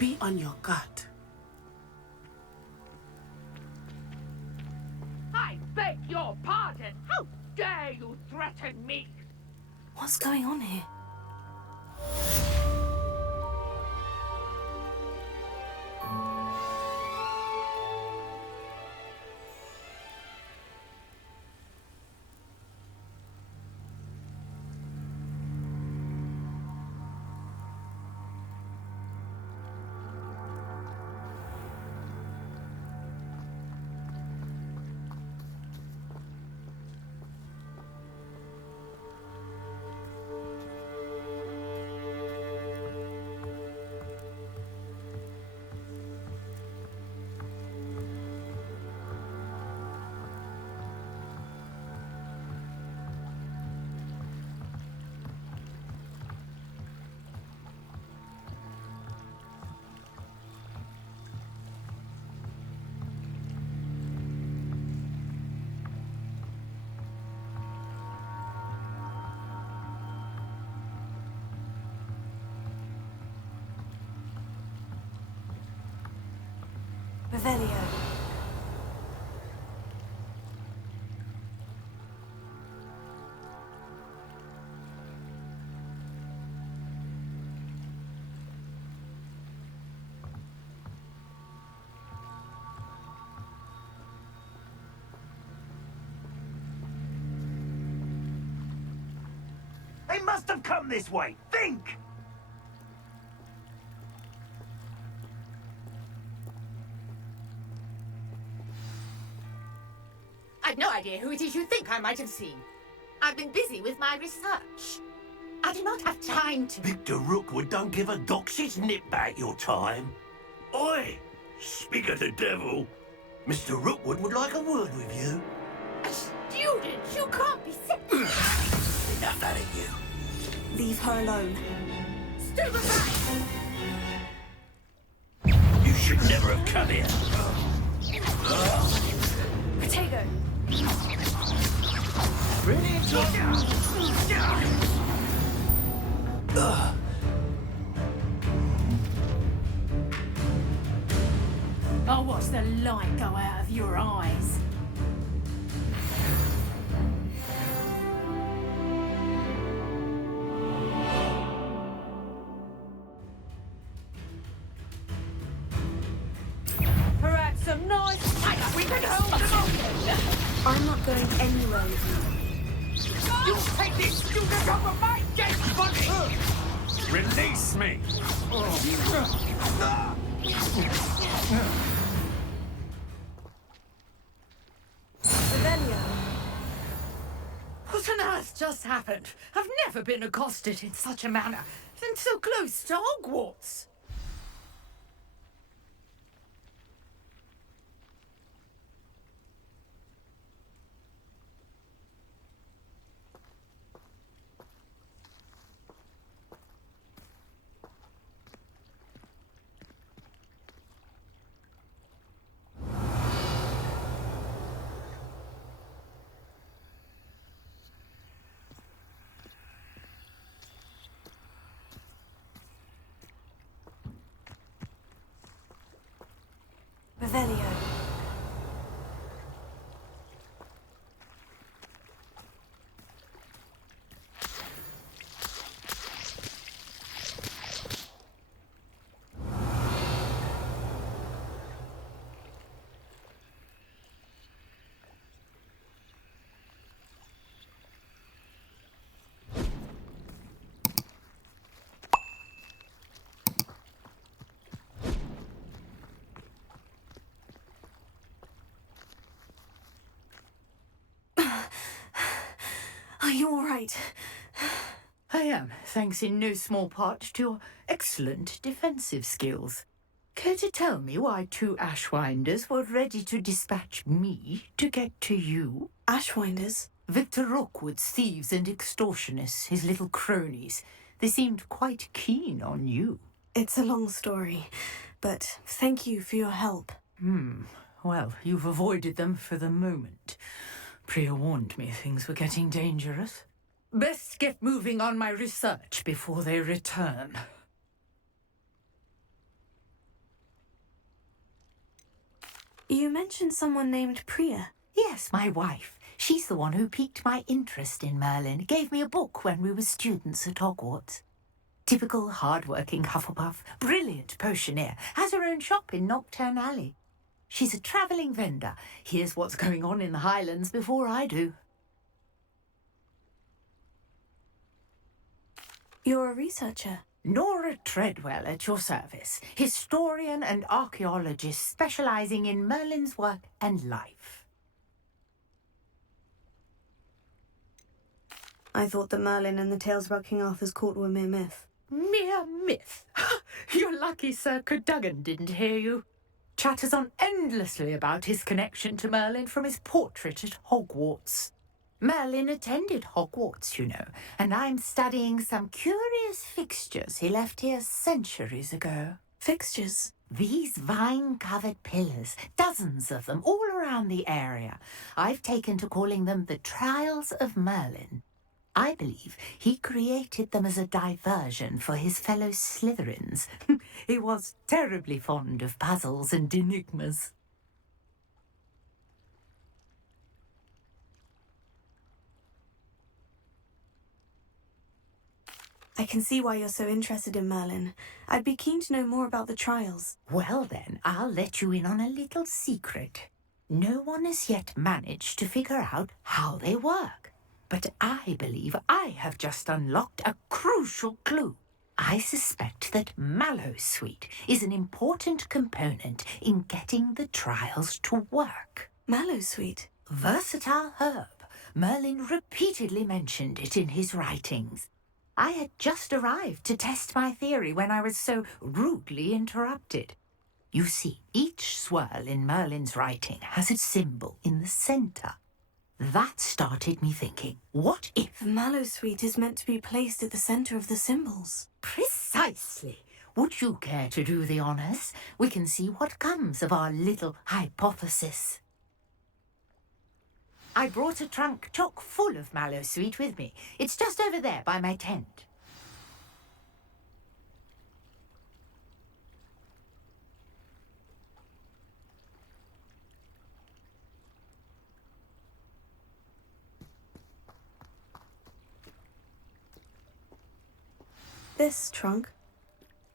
Be on your guard. I beg your pardon! How dare you threaten me? What's going on here? Revelio. They must have come this way. Think! I've no idea who it is you think I might have seen. I've been busy with my research. I do not have time to... Victor Rookwood don't give a doxy's nip back your time. Oi! Speak of the devil. Mr. Rookwood would like a word with you. A student? You can't be sick. Enough out of you. Leave her alone. Still aside! You should never have come here. Protego. Ready I'll watch the light go out of your eyes. Perhaps some nice... We can hold them off! I'm not going anywhere with you. You take this student off of my dead body! Release me! Revelio. What on earth just happened? I've never been accosted in such a manner, and so close to Hogwarts. Revelio. Are you all right? I am, thanks in no small part to your excellent defensive skills. Care to tell me why two Ashwinders were ready to dispatch me to get to you? Ashwinders? Victor Rookwood's thieves and extortionists, his little cronies. They seemed quite keen on you. It's a long story, but thank you for your help. Well, you've avoided them for the moment. Priya warned me things were getting dangerous. Best get moving on my research before they return. You mentioned someone named Priya. Yes, my wife. She's the one who piqued my interest in Merlin. Gave me a book when we were students at Hogwarts. Typical hard-working Hufflepuff, brilliant potioneer, has her own shop in Knockturn Alley. She's a travelling vendor. Hears what's going on in the Highlands before I do. You're a researcher. Nora Treadwell at your service, historian and archaeologist specialising in Merlin's work and life. I thought that Merlin and the tales about King Arthur's court were mere myth. Mere myth? You're lucky Sir Cadogan didn't hear you. Chatters on endlessly about his connection to Merlin from his portrait at Hogwarts. Merlin attended Hogwarts, you know, and I'm studying some curious fixtures he left here centuries ago. Fixtures? These vine-covered pillars, dozens of them, all around the area. I've taken to calling them the Trials of Merlin. I believe he created them as a diversion for his fellow Slytherins. He was terribly fond of puzzles and enigmas. I can see why you're so interested in Merlin. I'd be keen to know more about the trials. Well then, I'll let you in on a little secret. No one has yet managed to figure out how they work. But I believe I have just unlocked a crucial clue. I suspect that Mallowsweet is an important component in getting the trials to work. Mallowsweet? Versatile herb. Merlin repeatedly mentioned it in his writings. I had just arrived to test my theory when I was so rudely interrupted. You see, each swirl in Merlin's writing has a symbol in the centre. That started me thinking, what if... The Mallowsweet is meant to be placed at the centre of the symbols. Precisely. Would you care to do the honours? We can see what comes of our little hypothesis. I brought a trunk chock full of Mallowsweet with me. It's just over there by my tent. This trunk?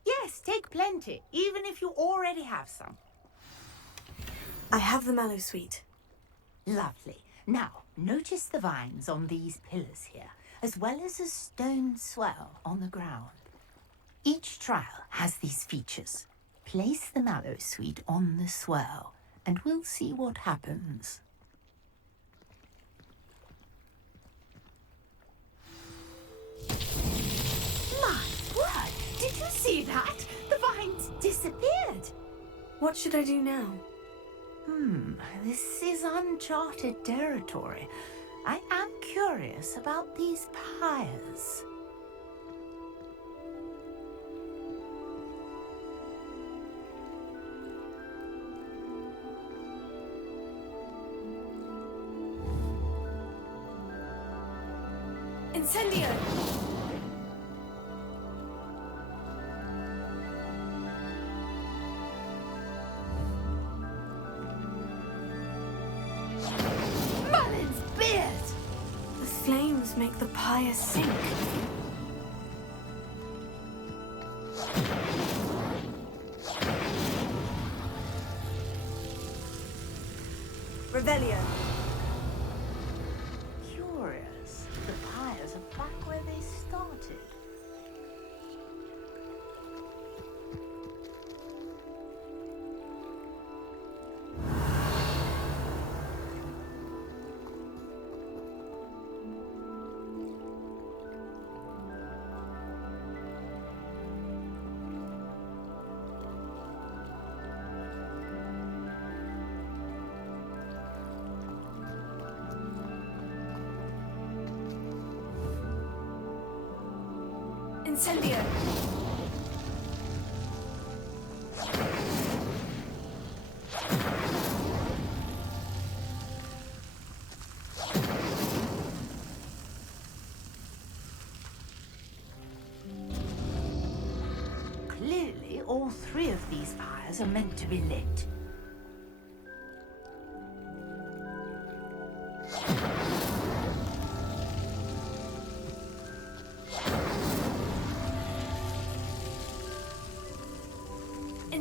Yes, take plenty, even if you already have some. I have the Mallowsweet. Lovely. Now, notice the vines on these pillars here, as well as a stone swell on the ground. Each trial has these features. Place the Mallowsweet on the swell, and we'll see what happens. My word! Did you see that? The vines disappeared. What should I do now? This is uncharted territory. I am curious about these pyres. Incendio! Flames make the pyre sink. Revelio. Curious. The pyres are back where they started. Incendio! Clearly, all three of these pyres are meant to be lit.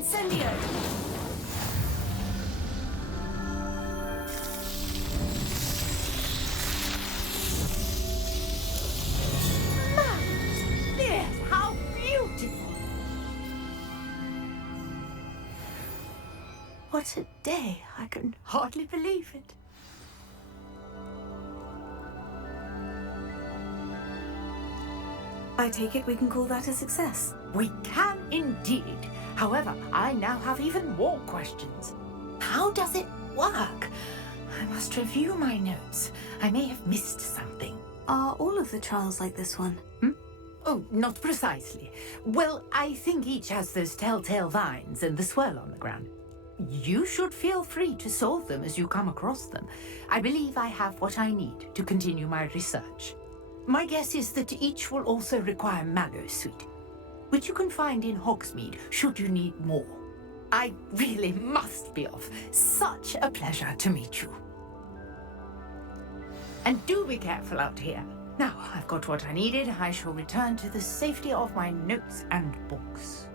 Incendio! Yes, how beautiful! What a day. I can hardly believe it. I take it we can call that a success. We can indeed. However, I now have even more questions. How does it work? I must review my notes. I may have missed something. Are all of the trials like this one? Oh, not precisely. Well, I think each has those telltale vines and the swirl on the ground. You should feel free to solve them as you come across them. I believe I have what I need to continue my research. My guess is that each will also require Mallow Sweet, which you can find in Hogsmeade should you need more. I really must be off. Such a pleasure to meet you. And do be careful out here. Now I've got what I needed. I shall return to the safety of my notes and books.